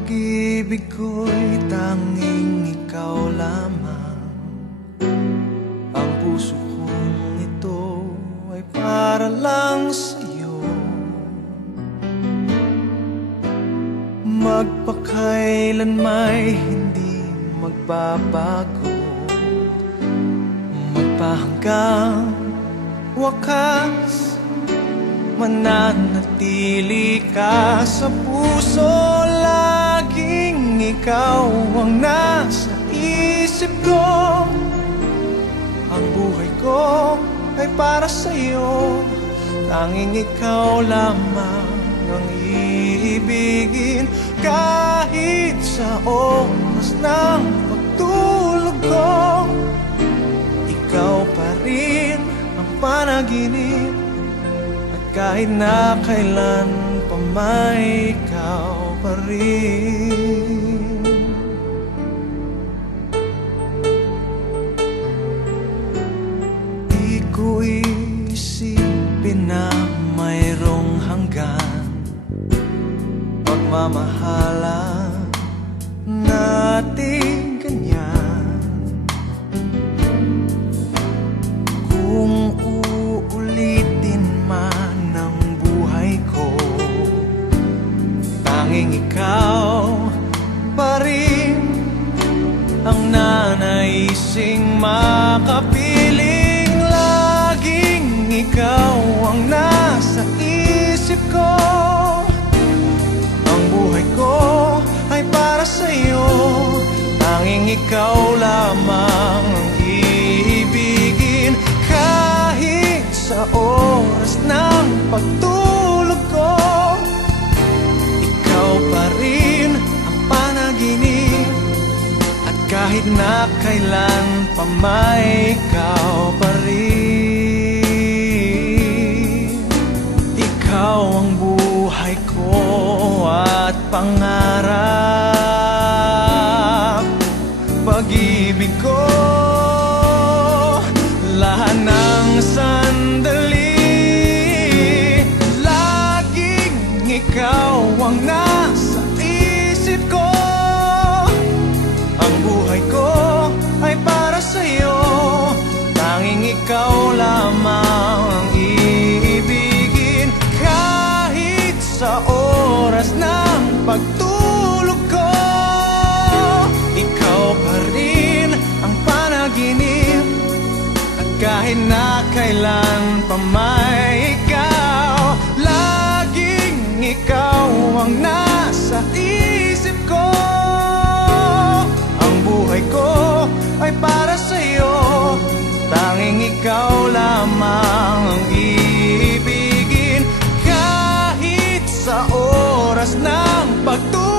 Pag-ibig ko'y tanging ikaw lamang. Ang puso kong ito ay para lang sa'yo. Magpakailan may hindi magbabago, magpahanggang wakas, mananatili ka sa puso. Laging ikaw ang nasa isip ko. Ang buhay ko ay para sa'yo. Tanging ikaw lamang ang iibigin. Kahit sa oras ng pagtulog ko, ikaw pa rin ang panaginip. At kahit na kailan pa may ikaw pa rin. Di ko isipin na mayroong hanggan pagmamahalan natin ganyan. Kung uulitin man ang buhay ko, tanging ikaw pa rin ang nanaising makapiling. Laging ikaw ang nasa isip ko. Ang buhay ko ay para sa'yo. Tanging ikaw lamang ang iibigin. Kahit sa oras ng pagtulog ko, ikaw pa rin ang panaginip. At kahit na kailan pa may ikaw pa rin. Ikaw ang buhay ko at pangarap, pag-ibig ko. Lahat ng sandali, laging ikaw ang nasa isip ko. Ang buhay ko ay para sa'yo. Tanging ikaw lamang ang iibigin. Kahit sa oras ng pagtulog ko, ikaw pa rin ang panaginip. At kahit na kailan pa may ikaw, laging ikaw ang nasa isip ko. Ang buhay ko ay para sa'yo. Tanging ikaw lamang ang iibigin. Kahit sa oras ng pagtulog